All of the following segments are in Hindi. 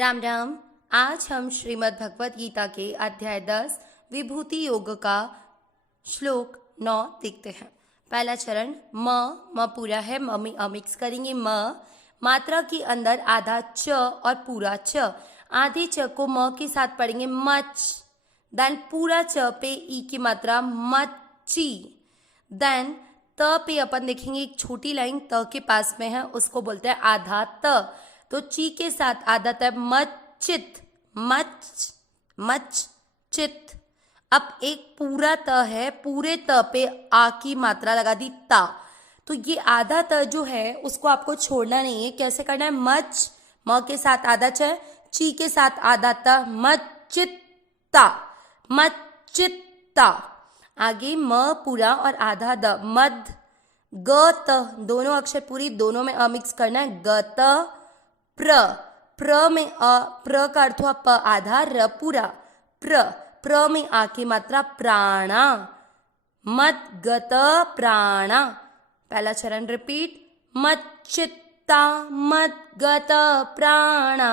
राम राम। आज हम श्रीमद् भगवत गीता के अध्याय 10 विभूति योग का श्लोक 9 देखते हैं। पहला चरण म पूरा है, म में मिक्स करेंगे। मात्रा के अंदर आधा च और पूरा च, आधे च को म के साथ पढ़ेंगे मच। देन पूरा च पे ई की मात्रा मच्ची। देन त पे अपन देखेंगे एक छोटी लाइन त के पास में है, उसको बोलते हैं आधा त। तो ची के साथ आधा त मच्चित, मच मच चित। अब एक पूरा त है, पूरे त पे आ की मात्रा लगा दी ता। तो ये आधा त जो है उसको आपको छोड़ना नहीं है। कैसे करना है? मच, म के साथ आधा च, ची के साथ आधा त, मच्चित्ता, मच्चित्ता। आगे म पूरा और आधा द, मद। ग त दोनों अक्षर पूरी, दोनों में मिक्स करना है। ग त प्र, प्र में प्र का अर्थ हुआ प आधा, र पूरा, प्र। प्र में आ की मात्रा प्राणा, मत गत प्राणा। पहला चरण रिपीट, मच्चित्ता मत गत प्राणा।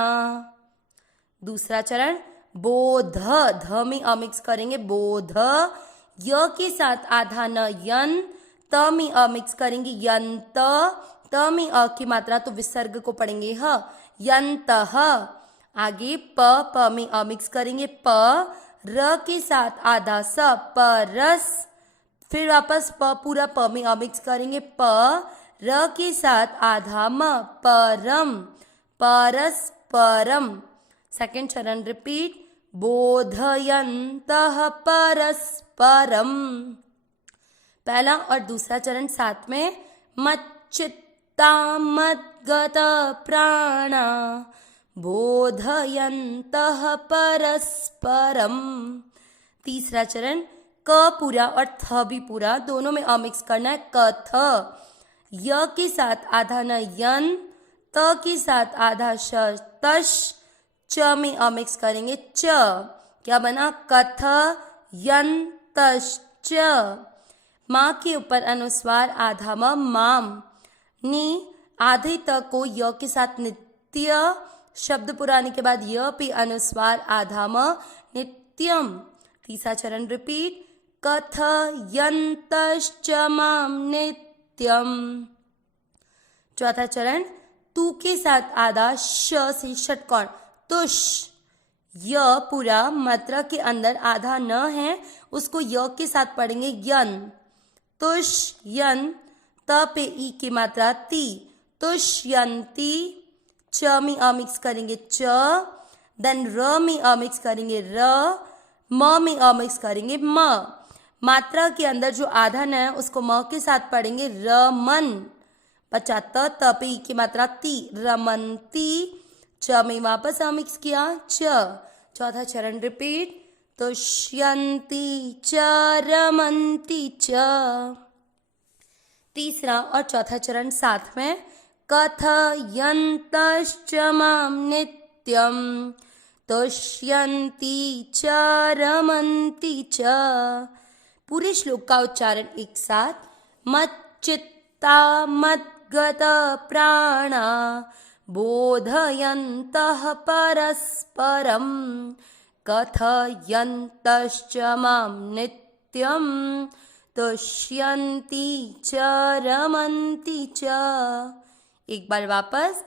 दूसरा चरण बोध, ध में मिक्स करेंगे, बोध। य के साथ आधा न, यन। त में मिक्स करेंगे, यंत। त में की मात्रा तो विसर्ग को पढ़ेंगे ह, यंतः। आगे प में मिक्स करेंगे, प। र के साथ आधा स, परस। फिर वापस प पूरा प में मिक्स करेंगे, प। र के साथ आधा म, परम, परस परम। सेकंड चरण रिपीट, बोधयन्तः परस्परम। पहला और दूसरा चरण साथ में, मच्चित्ता मद्गत प्राणा बोधयन्तः परस्परम। तीसरा चरण क पूरा और थ भी पूरा, दोनों में मिक्स करना है, कथ। य के साथ आधा न, यन। त के साथ आधा श, तश। च में मिक्स करेंगे, च। क्या बना? कथ यंतश्च। माँ के ऊपर अनुस्वार आधा म, माम। नी आधे त को य के साथ नित्य शब्द पुराने के बाद य पे अनुस्वार आधा म, नित्यम। तीसरा चरण रिपीट, कथयन्तश्च माम नित्यम। चौथा चरण तू के साथ आधा श से षटकोण, तुष। य पूरा, मात्रा के अंदर आधा न है, उसको य के साथ पढ़ेंगे, यन। तुष यन। त पे ई की मात्रा ती, तुष्यंती। च में मिक्स करेंगे, च। देन र में मिक्स करेंगे, र। म में मिक्स करेंगे, म। मात्रा के अंदर जो आधा न है उसको म के साथ पढ़ेंगे, रमन। बचा त पे ई की मात्रा ती, रमंती। च में वापस मिक्स किया, च। चौथा चरण रिपीट, तुष्यंती च रमंती च। तीसरा और चौथा चरण साथ में, कथयन्तश्च माम नित्यम तुष्यन्ति च रमन्ति च। पूरे श्लोक का उच्चारण एक साथ, मच्चित्ता मद्गत प्राणा बोधयन्तः परस्परम कथयन्तश्च माम नित्यम तुष्यन्ति च रमन्ति च। एक बार वापस,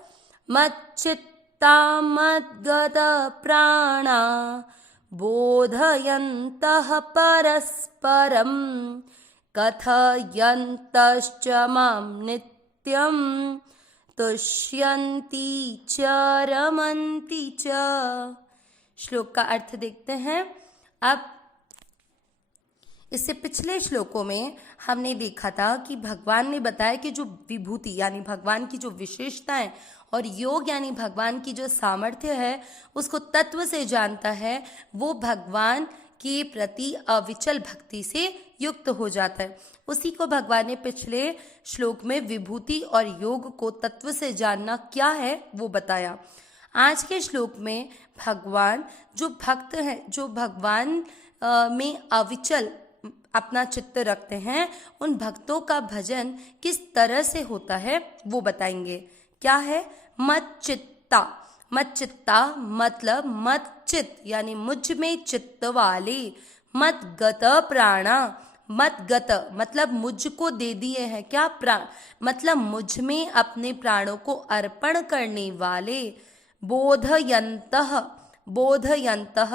मच्चित्ता मद्गत प्राणा बोधयन्तः परस्परम कथयन्तश्च माम नित्यम तुष्यन्ति च रमन्ति च। श्लोक का अर्थ देखते हैं। अब इससे पिछले श्लोकों में हमने देखा था कि भगवान ने बताया कि जो विभूति यानी भगवान की जो विशेषताएं और योग यानी भगवान की जो सामर्थ्य है उसको तत्व से जानता है, वो भगवान के प्रति अविचल भक्ति से युक्त हो जाता है। उसी को भगवान ने पिछले श्लोक में विभूति और योग को तत्व से जानना क्या है वो बताया। आज के श्लोक में भगवान जो भक्त हैं, जो भगवान में अविचल अपना चित्त रखते हैं, उन भक्तों का भजन किस तरह से होता है वो बताएंगे। क्या है? मच्चित्ता। मत चित्ता मतलब मत चित्त यानी मुझ में चित्त वाले, मत गत प्राणा, मत गत मतलब मुझको दे दिए हैं क्या प्राण, मतलब मुझ में अपने प्राणों को अर्पण करने वाले, बोधयन्तः, बोधयन्तः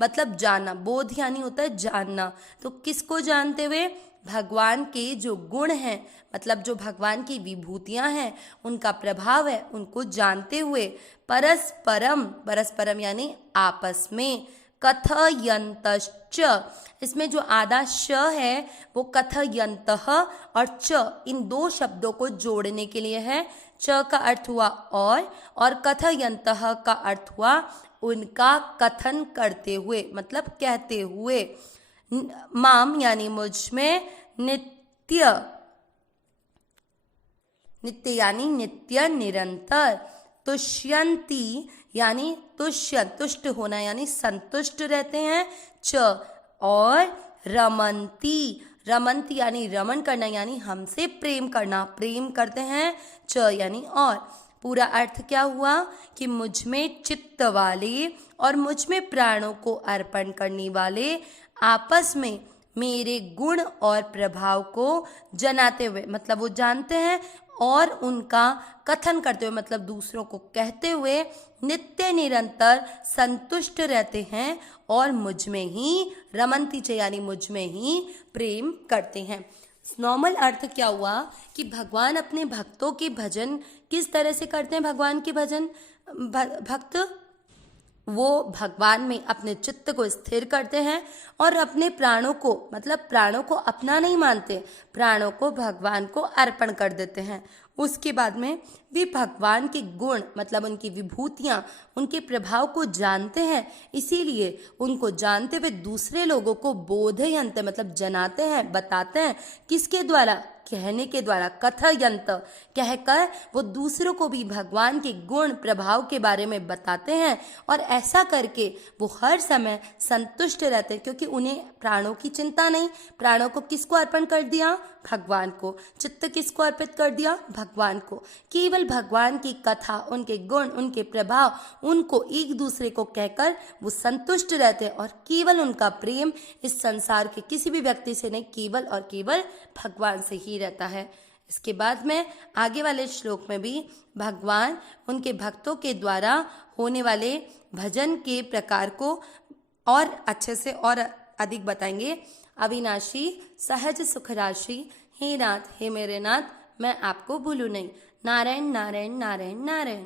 मतलब जानना, बोध यानी होता है जानना, तो किसको जानते हुए, भगवान के जो गुण हैं मतलब जो भगवान की विभूतियां हैं उनका प्रभाव है उनको जानते हुए, परस्परम, परस्परम यानी आपस में, कथयन्तश्च, इसमें जो आधा श है वो कथयन्तः और च इन दो शब्दों को जोड़ने के लिए है। च का अर्थ हुआ और कथयन्तः का अर्थ हुआ उनका कथन करते हुए मतलब कहते हुए, माम यानी मुझ में, नित्य, नित्य यानी नित्य निरंतर, तुष्यंती यानी तुष्य तुष्ट होना यानी संतुष्ट रहते हैं, च और रमंती, रमंती यानी रमन करना यानी हमसे प्रेम करना, प्रेम करते हैं, च यानी और। पूरा अर्थ क्या हुआ कि मुझ में चित्त वाले और मुझ में प्राणों को अर्पण करने वाले आपस में मेरे गुण और प्रभाव को जनाते हुए मतलब वो जानते हैं और उनका कथन करते हुए मतलब दूसरों को कहते हुए नित्य निरंतर संतुष्ट रहते हैं और मुझ में ही रमंती च यानी मुझ में ही प्रेम करते हैं। नॉर्मल अर्थ क्या हुआ कि भगवान अपने भक्तों के भजन किस तरह से करते हैं, भगवान के भजन भक्त वो भगवान में अपने चित्त को स्थिर करते हैं और अपने प्राणों को मतलब प्राणों को अपना नहीं मानते, प्राणों को भगवान को अर्पण कर देते हैं। उसके बाद में वे भगवान के गुण मतलब उनकी विभूतियां उनके प्रभाव को जानते हैं, इसीलिए उनको जानते हुए दूसरे लोगों को बोधयंत मतलब जनाते हैं, बताते हैं, किसके द्वारा, कहने के द्वारा, कथयंत कहकर वो दूसरों को भी भगवान के गुण प्रभाव के बारे में बताते हैं और ऐसा करके वो हर समय संतुष्ट रहते हैं क्योंकि उन्हें प्राणों की चिंता नहीं, प्राणों को किसको अर्पण कर दिया, भगवान को, चित्त किसको अर्पित कर दिया, भगवान को, केवल भगवान की कथा, उनके गुण, उनके प्रभाव उनको एक दूसरे को कहकर वो संतुष्ट रहते हैं और केवल उनका प्रेम इस संसार के किसी भी व्यक्ति से नहीं, केवल और केवल भगवान से ही रहता है। इसके बाद में आगे वाले श्लोक में भी भगवान उनके भक्तों के द्वारा होने वाले भजन के प्रकार को और अच्छे से और अधिक बताएंगे। अविनाशी सहज सुख राशि, हे नाथ हे मेरे नाथ मैं आपको भूलूं नहीं, नारायण नारायण नारायण नारायण।